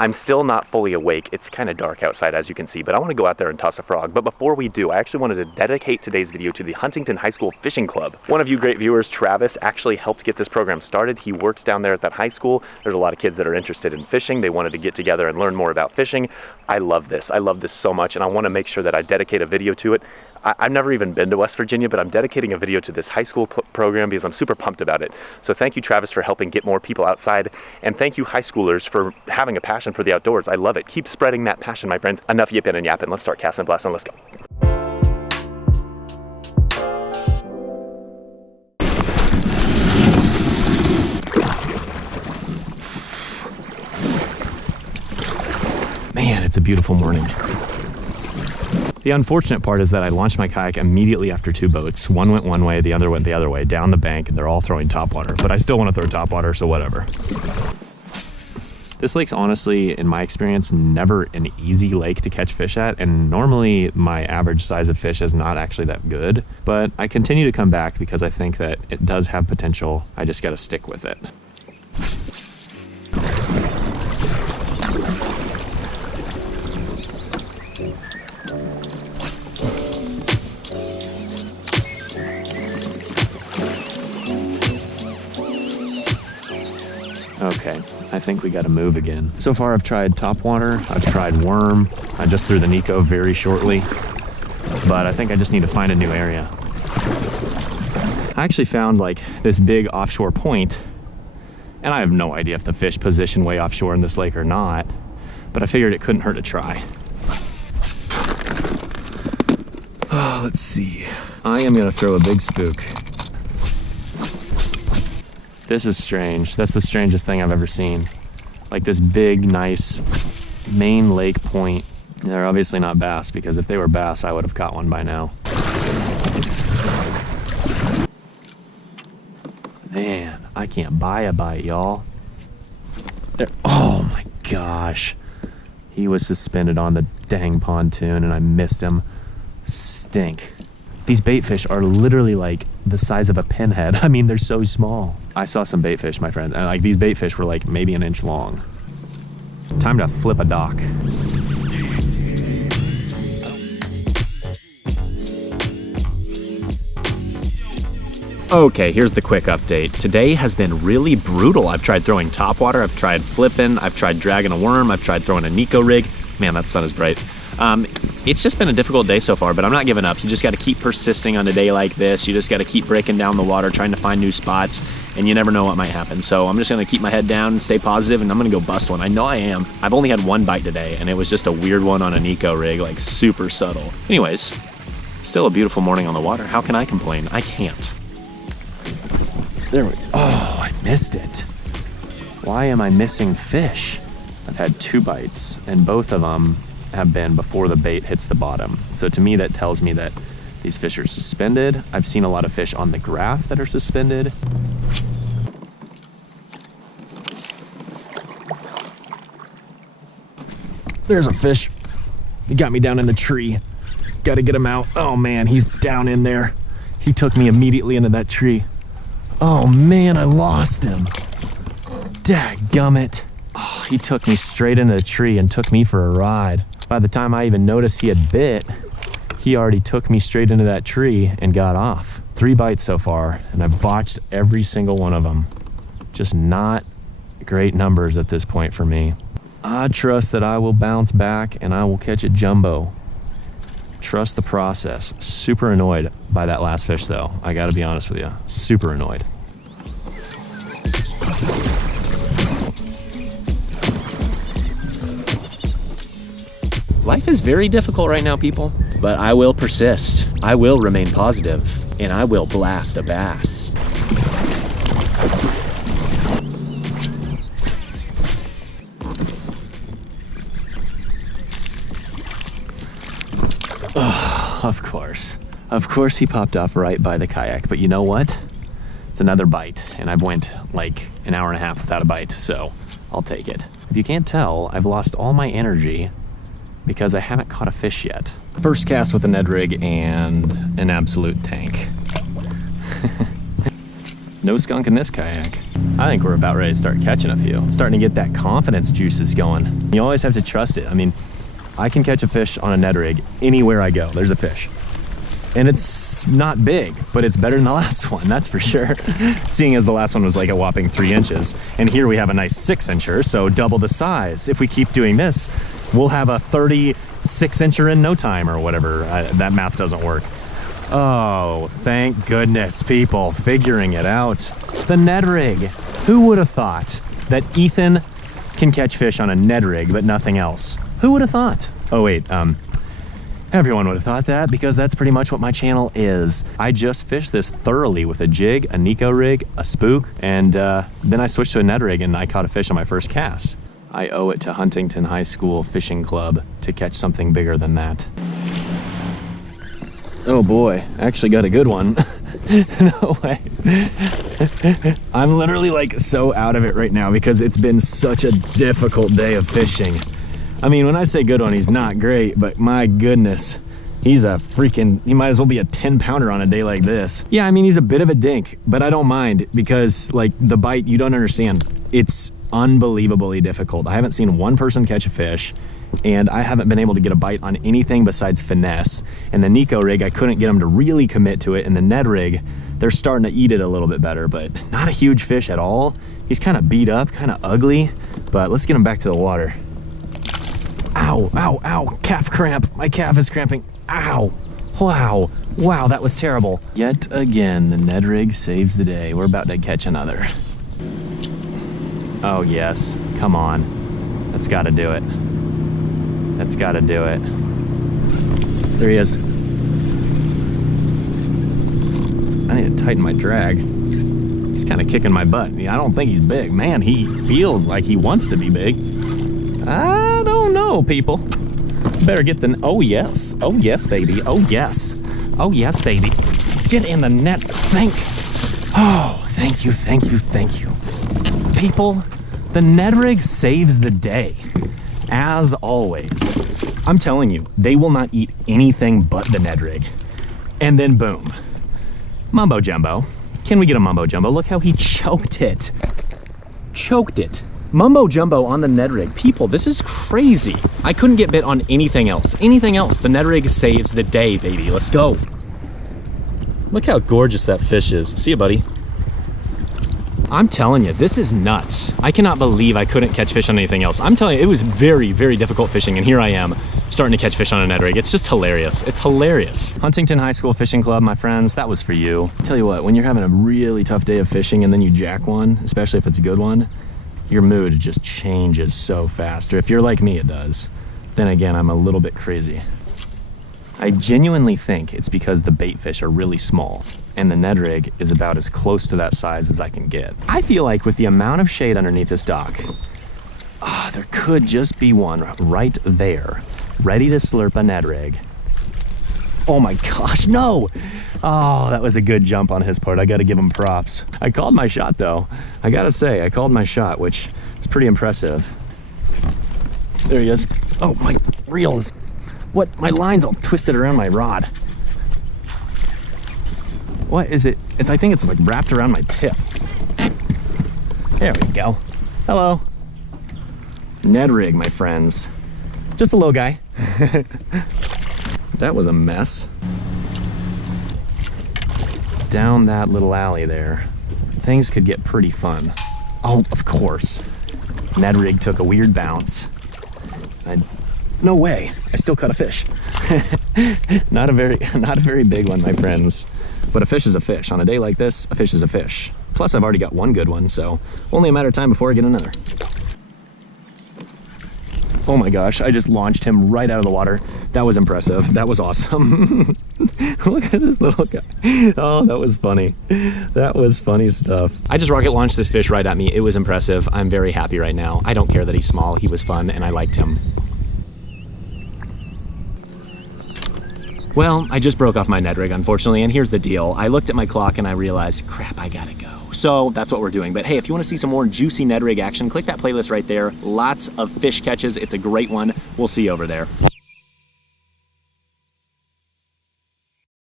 I'm still not fully awake. It's kind of dark outside, as you can see, but I want to go out there and toss a frog. But before we do, I actually wanted to dedicate today's video to the Huntington High School Fishing Club. One of you great viewers, Travis, actually helped get this program started. He works down there at that high school. There's a lot of kids that are interested in fishing. They wanted to get together and learn more about fishing. I love this. I love this so much, and I want to make sure that I dedicate a video to it. I've never even been to West Virginia, but I'm dedicating a video to this high school program because I'm super pumped about it. So thank you, Travis, for helping get more people outside. And thank you, high schoolers, for having a passion for the outdoors. I love it. Keep spreading that passion, my friends. Enough yipping and yapping. Let's start casting and blasting. Let's go. Man, it's a beautiful morning. The unfortunate part is that I launched my kayak immediately after two boats. One went one way, the other went the other way, down the bank, and they're all throwing topwater. But I still want to throw topwater, so whatever. This lake's honestly, in my experience, never an easy lake to catch fish at, and normally my average size of fish is not actually that good. But I continue to come back because I think that it does have potential. I just got to stick with it. Okay, I think we gotta move again. So far I've tried topwater, I've tried worm, I just threw the Neko very shortly, but I think I just need to find a new area. I actually found like this big offshore point, and I have no idea if the fish position way offshore in this lake or not, but I figured it couldn't hurt to try. Oh, let's see. I am gonna throw a big spook. This is strange. That's the strangest thing I've ever seen. Like this big, nice main lake point. They're obviously not bass, because if they were bass, I would have caught one by now. Man, I can't buy a bite, y'all. Oh my gosh. He was suspended on the dang pontoon and I missed him. Stink. These bait fish are literally like the size of a pinhead. I mean, they're so small. I saw some bait fish, my friend, and like these bait fish were like maybe an inch long. Time to flip a dock. Okay, here's the quick update. Today has been really brutal. I've tried throwing topwater, I've tried flipping, I've tried dragging a worm, I've tried throwing a Neko Rig. Man, that sun is bright. It's just been a difficult day so far, but I'm not giving up. You just got to keep persisting on a day like this. You just got to keep breaking down the water, trying to find new spots, and you never know what might happen. So I'm just going to keep my head down and stay positive, and I'm going to go bust one. I know I am. I've only had one bite today, and it was just a weird one on a Neko Rig, like super subtle. Anyways, still a beautiful morning on the water. How can I complain? I can't. There we go. Oh, I missed it. Why am I missing fish? I've had two bites, and both of them have been before the bait hits the bottom. So to me, that tells me that these fish are suspended. I've seen a lot of fish on the graph that are suspended. There's a fish. He got me down in the tree. Got to get him out. Oh man, he's down in there. He took me immediately into that tree. Oh man, I lost him. Dadgummit. Oh, he took me straight into the tree and took me for a ride. By the time I even noticed he had bit, he already took me straight into that tree and got off. 3 bites so far, and I've botched every single one of them. Just not great numbers at this point for me. I trust that I will bounce back and I will catch a jumbo. Trust the process. Super annoyed by that last fish though. I gotta be honest with you, super annoyed. Life is very difficult right now, people, but I will persist. I will remain positive, and I will blast a bass. Oh, of course. Of course he popped off right by the kayak, but you know what? It's another bite, and I've went like an hour and a half without a bite, so I'll take it. If you can't tell, I've lost all my energy because I haven't caught a fish yet. First cast with a Ned Rig and an absolute tank. No skunk in this kayak. I think we're about ready to start catching a few. Starting to get that confidence juices going. You always have to trust it. I mean, I can catch a fish on a Ned rig anywhere I go. There's a fish. And it's not big, but it's better than the last one, that's for sure. Seeing as the last one was like a whopping 3 inches. And here we have a nice 6-incher, so double the size. If we keep doing this, we'll have a 36-incher in no time or whatever. That math doesn't work. Oh, thank goodness, people figuring it out. The Ned rig. Who would have thought that Ethan can catch fish on a Ned rig, but nothing else? Who would have thought? Oh wait, everyone would have thought that, because that's pretty much what my channel is. I just fished this thoroughly with a jig, a Neko rig, a spook, and then I switched to a Ned rig and I caught a fish on my first cast. I owe it to Huntington High School Fishing Club to catch something bigger than that. Oh boy, I actually got a good one. No way. I'm literally like so out of it right now because it's been such a difficult day of fishing. I mean, when I say good one, he's not great, but my goodness, he's a freaking, he might as well be a 10-pounder on a day like this. Yeah, I mean, he's a bit of a dink, but I don't mind because like the bite, you don't understand. It's unbelievably difficult. I haven't seen one person catch a fish, and I haven't been able to get a bite on anything besides finesse. And the Neko rig, I couldn't get them to really commit to it. And the Ned rig, they're starting to eat it a little bit better, but not a huge fish at all. He's kind of beat up, kind of ugly, but let's get him back to the water. Ow, ow, ow, calf cramp. My calf is cramping. Ow, wow, wow, that was terrible. Yet again, the Ned rig saves the day. We're about to catch another. Oh yes, come on. That's gotta do it. That's gotta do it. There he is. I need to tighten my drag. He's kind of kicking my butt. I don't think he's big. Man, he feels like he wants to be big. I don't know, people. Better get the, oh yes, baby, oh yes. Oh yes, baby. Get in the net, oh, thank you, thank you, thank you. People, the Ned rig saves the day. As always, I'm telling you, they will not eat anything but the Ned rig. And then boom, mumbo jumbo. Can we get a mumbo jumbo? Look how he choked it. Choked it. Mumbo jumbo on the Ned rig. People, this is crazy. I couldn't get bit on anything else. Anything else. The Ned rig saves the day, baby. Let's go. Look how gorgeous that fish is. See you, buddy. I'm telling you, this is nuts. I cannot believe I couldn't catch fish on anything else. I'm telling you, it was very, very difficult fishing, and here I am starting to catch fish on a Ned rig. It's just hilarious. It's hilarious. Huntington High School Fishing Club, my friends, that was for you. I tell you what, when you're having a really tough day of fishing and then you jack one, especially if it's a good one, your mood just changes so fast. Or if you're like me, it does. Then again, I'm a little bit crazy. I genuinely think it's because the bait fish are really small and the Ned rig is about as close to that size as I can get. I feel like with the amount of shade underneath this dock, there could just be one right there, ready to slurp a Ned rig. Oh my gosh, no! Oh, that was a good jump on his part. I gotta give him props. I called my shot though. I gotta say, I called my shot, which is pretty impressive. There he is. Oh, my reel is, what? My line's all twisted around my rod. What is it? I think it's like wrapped around my tip. There we go. Hello. Ned rig, my friends. Just a little guy. That was a mess. Down that little alley there, things could get pretty fun. Oh, of course. Ned rig took a weird bounce. No way, I still caught a fish. Not a very big one, my friends. But a fish is a fish. On a day like this, a fish is a fish. Plus, I've already got one good one, so only a matter of time before I get another. Oh my gosh, I just launched him right out of the water. That was impressive. That was awesome. Look at this little guy. Oh, that was funny. That was funny stuff. I just rocket launched this fish right at me. It was impressive. I'm very happy right now. I don't care that he's small. He was fun and I liked him. Well, I just broke off my Ned rig, unfortunately, and here's the deal. I looked at my clock and I realized, crap, I gotta go. So that's what we're doing. But hey, if you want to see some more juicy Ned rig action, click that playlist right there. Lots of fish catches. It's a great one. We'll see you over there.